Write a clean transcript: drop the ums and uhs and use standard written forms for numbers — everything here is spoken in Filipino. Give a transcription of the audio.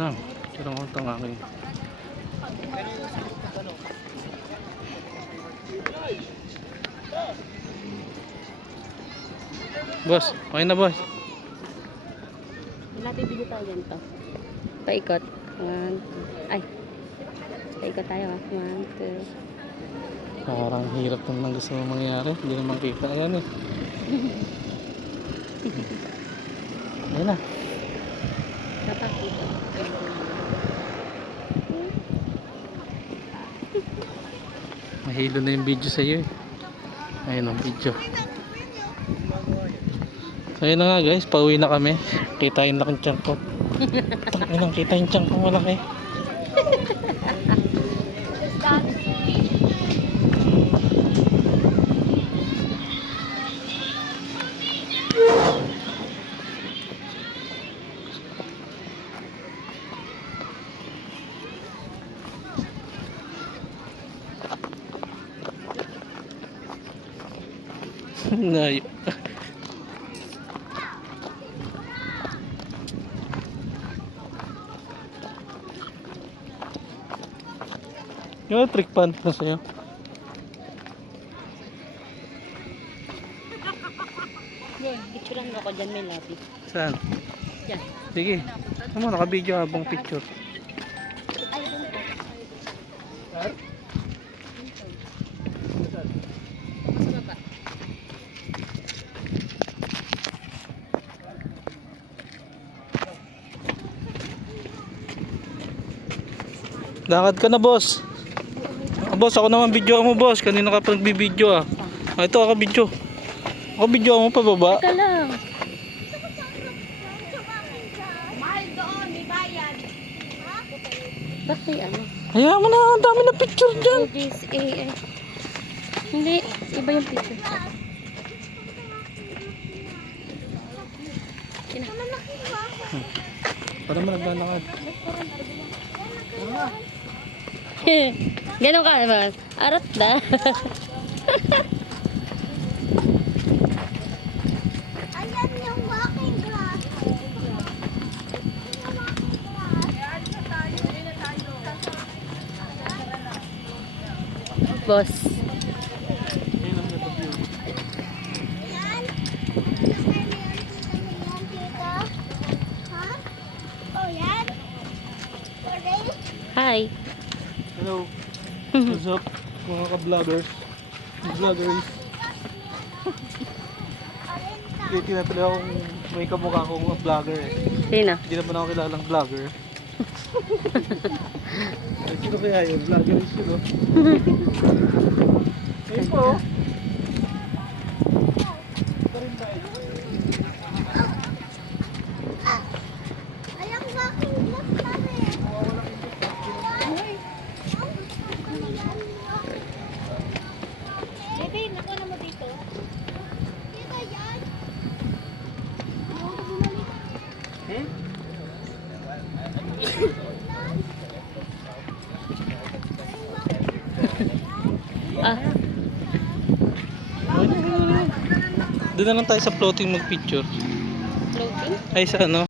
lang. Pero ko itong aking. Boss, okay na boss. Natin video tayo ganito. Paikot. 1, 2. Ay. Paikot tayo ha. 1, 2. Parang hirap naman gusto mo mangyari. Hindi naman kita. Ayan eh. Ayan na. Napakita. Mahilo na yung video sa iyo eh. Ayun ang video. So ayun na nga guys, pauwi na kami. Kitain lang yung tiyan ko. Tangin, kita yung tiyan ko malaki. Ngayon. Yung trick pan na sa'yo. Picturean mo ako dyan, may lapis. Saan? Yan. Sige. Ano mo, naka-video habang picture. Lakad ka na boss. Boss, ako naman video mo boss. Kanina ka pa nagbibideo ah. Ito ako video. Ako video mo pa baba. Teka lang. Mahal doon, may bayad. Ba't may ano? Hayaan mo na, ang dami na picture dyan. Hindi, iba yung picture. Para mo naglalakad. Ganun ka ba? Arat na. Ayan yung walking glass. Boss. Ayan. Ha? Oh, yan? Orange? Hi. Hello. What's up mga ka-vloggers? Vloggers. Hindi tinatala akong may kamukha akong vlogger eh. Sino? Hindi naman ako kilalang vlogger. Sino kaya yun? Vlogger is yun oh. Ayun po oh. Ayan, walking glass namin. Bebe, nakuha na mo dito. Dito yan. Ah, Doon na lang tayo sa floating mag-picture. floating? Ay sa ano?